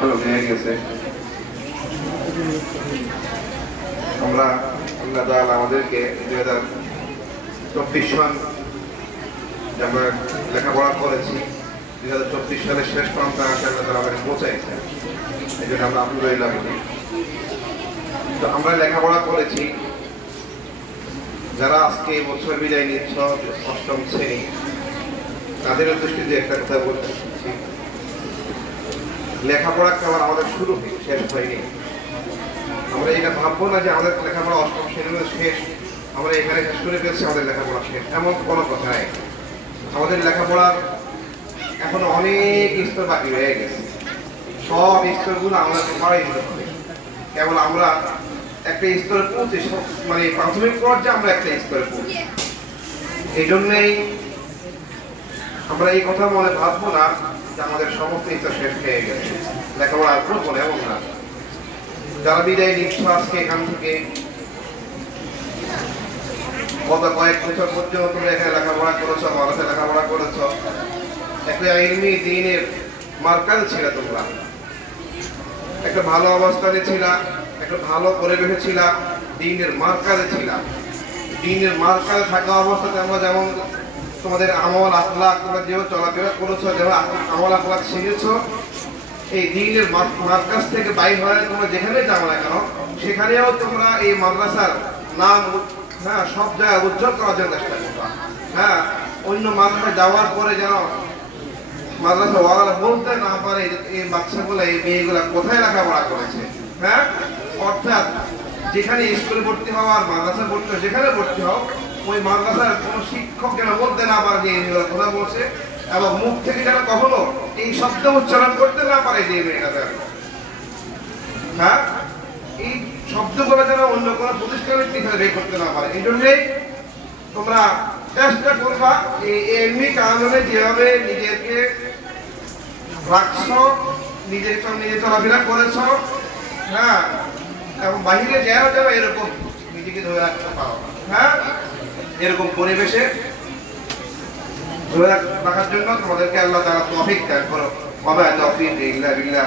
হয়ে গেছে। আমরা আল্লাহ তাআলা আমাদেরকে 2024 সাল আমরা লেখাপড়া করেছি, 2024 সালের শেষ প্রান্তে আল্লাহ তাআলা আমাদের পৌঁছাইছে। এই জন্য আমরা আলহামদুলিল্লাহ বলি। তো আমরা লেখাপড়া করেছি, যারা আজকে এই বছর বিদায় নিচ্ছ 8ম শ্রেণী, তাদের উদ্দেশ্যে একটা কথা বলতে চাচ্ছি, লেখাপড়া কেবল আমাদের শুরু শেষ হয়নি। আমরা এটা ভাববো না যে আমাদের লেখাপড়া 8ম শ্রেণীর শেষ, আমরা এখানে শেষ করে ফেলছি, আমাদের লেখাপড়া শেষ, এমন কোনো কথা নাই। আমাদের লেখাপড়ার এখনো অনেক স্তর বাকি রয়ে গেছে। সব স্তরগুলো আমাদেরকে পাড়াই দিতে হবে। কেবল আমরা একটা স্তরে পৌঁছে, মানে প্রাথমিক পর্যায়ে আমরা একটা স্তরে পৌঁছি। এই জন্যেই আমরা এই কথা মনে ভাববো না যে আমাদের সমস্ত স্তর শেষ হয়ে গেছে, লেখাপড়া আর করবো না, এমন না। যারা বিদায় নিচ্ছ আজকে এখান থেকে, গত কয়েক বছর পর্যন্ত তোমরা এখানে লেখাপড়া করেছো, মাদ্রাসায় লেখাপড়া করেছো, একটা ইলমি দ্বীনের মার্কাজ ছিল, তোমরা একটা ভালো অবস্থানে ছিলা, একটা ভালো পরিবেশে ছিলা, দ্বীনের মার্কাজে ছিলা। দ্বীনের মার্কাজে থাকা অবস্থাতে আমরা যেমন তোমাদের আমল আখলাক, তোমরা যেভাবে চলাফেরা করেছো, যেভাবে আমল আখলাক শিখেছো, এই দ্বীনের মার্কাজ থেকে বাইর হয়ে তোমরা যেখানে যাও না কেন, সেখানেও তোমরা এই মাদ্রাসার নাম সব জায়গায় উজ্জ্বল করার জন্য চেষ্টা করবা। অন্য মাদ্রাসায় যাওয়ার পরে যেন মাদ্রাসা ওয়ালা বলতে না পারে এই বাচ্চাগুলো, এই মেয়েগুলা কোথায় লেখাপড়া করেছে। অর্থাৎ যেখানে স্কুলে ভর্তি হও আর মাদ্রাসায় ভর্তি হও, যেখানে ভর্তি হও, ওই মাদ্রাসার কোনো শিক্ষক যেন বলতে না পারে যে এই মেয়েগুলো কথা বলছে, এবং মুখ থেকে যেন কখনো এই শব্দ উচ্চারণ করতে না পারে যে মেয়েটা, এই শব্দগুলো যেন অন্য কোনো প্রতিষ্ঠানের থেকে বের করতে না পারে। এই জন্যই তোমরা চেষ্টা করবা এই এমনি কারণে যেভাবে নিজেকে রাখছো, নিজের সঙ্গে নিজে চলাফেরা করেছো, এবং বাহিরে যাও যাও এরকম নিজেকে ধরে রাখতে পারো। এরকম পরিবেশে ধরে রাখার জন্য তোমাদেরকে আল্লাহ তাআলা তৌফিক দান করো। ওয়া মা তাওফীকি ইল্লা বিল্লাহ।